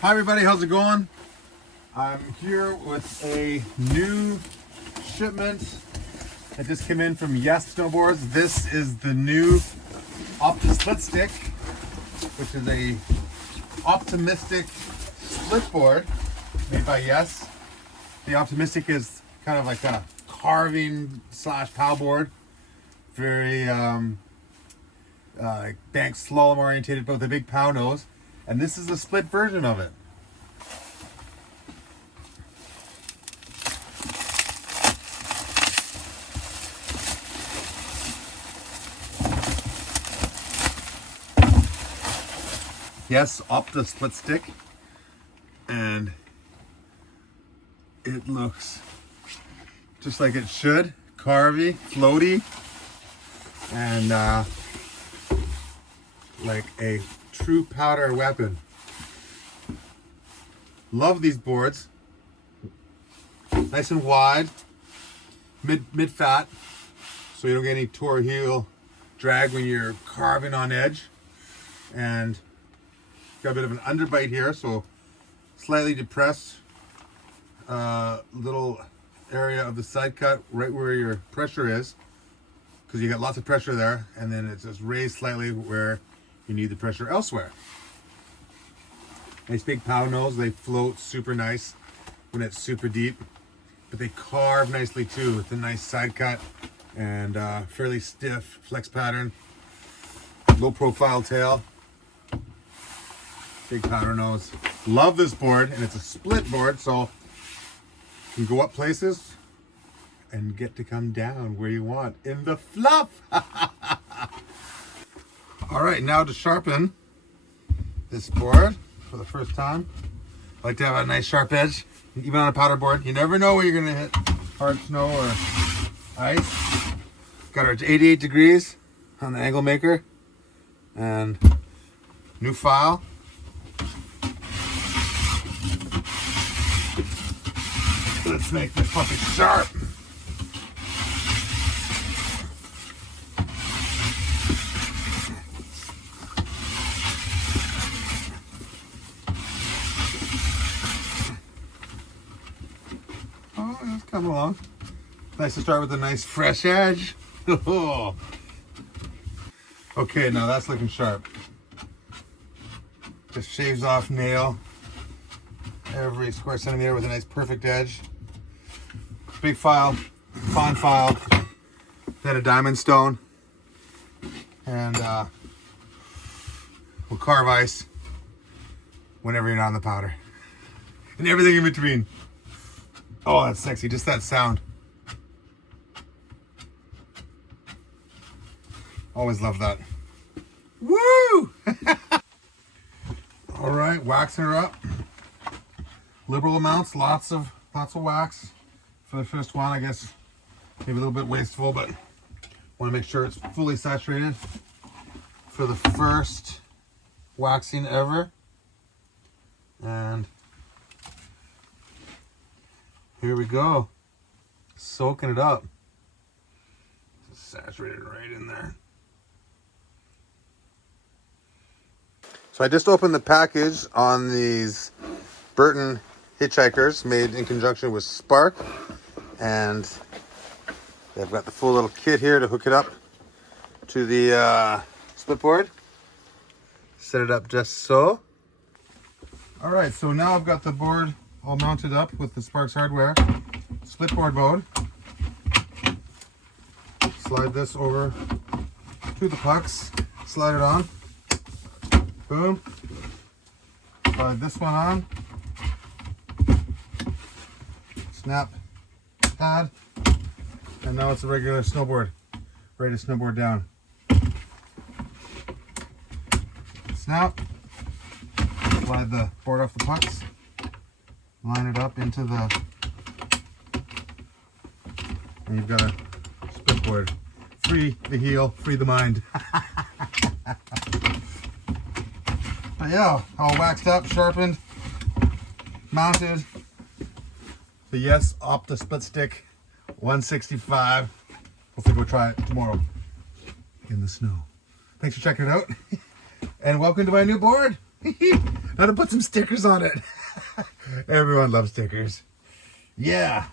Hi everybody, how's it going? I'm here with a new shipment that just came in from YES Snowboards. This is the new Optisplitstic, which is a optimistic split board made by YES. The optimistic is kind of like a carving slash pow board, very bank slalom orientated, but with a big pow nose. And this is the split version of it. YES Optisplitstic, and it looks just like it should, carvy, floaty, and like a true powder weapon. Love these boards. Nice and wide, mid fat, so you don't get any tour heel drag when you're carving on edge. And got a bit of an underbite here, so slightly depressed little area of the side cut right where your pressure is, because you got lots of pressure there, and then it's just raised slightly where you need the pressure elsewhere. Nice big pow nose. They float super nice when it's super deep, but they carve nicely too with a nice side cut and fairly stiff flex pattern. Low profile tail. Big powder nose. Love this board, and it's a split board, so you can go up places and get to come down where you want in the fluff. All right, now to sharpen this board for the first time. I like to have a nice sharp edge, even on a powder board. You never know where you're gonna hit hard snow or ice. Got our 88 degrees on the angle maker, and new file. Let's make this puppy sharp. Oh, it's coming along. Nice to start with a nice fresh edge. Okay, now that's looking sharp. Just shaves off nail every square centimeter with a nice perfect edge. Big file, fine file, then a diamond stone, and we'll carve ice whenever you're not in the powder, and everything in between. Oh, that's sexy, just that sound. Always love that. Woo! All right, waxing her up. Liberal amounts, lots of wax for the first one. I guess maybe a little bit wasteful, but want to make sure it's fully saturated for the first waxing ever. And here we go, soaking it up. Just saturated right in there. So I just opened the package on these Burton hitchhikers made in conjunction with Spark, and they've got the full little kit here to hook it up to the split board. Set it up just so. All right, so now I've got the board all mounted up with the Sparks hardware. Split board mode. Slide this over to the pucks. Slide it on. Boom. Slide this one on. Snap pad, and now it's a regular snowboard, ready to snowboard down. Snap, slide the board off the pucks, line it up into the, and you've got a split board. Free the heel, free the mind. But yeah, all waxed up, sharpened, mounted. The YES Optisplitstic 165. Hopefully go try it tomorrow in the snow. Thanks for checking it out. And welcome to my new board. Now to put some stickers on it. Everyone loves stickers. Yeah.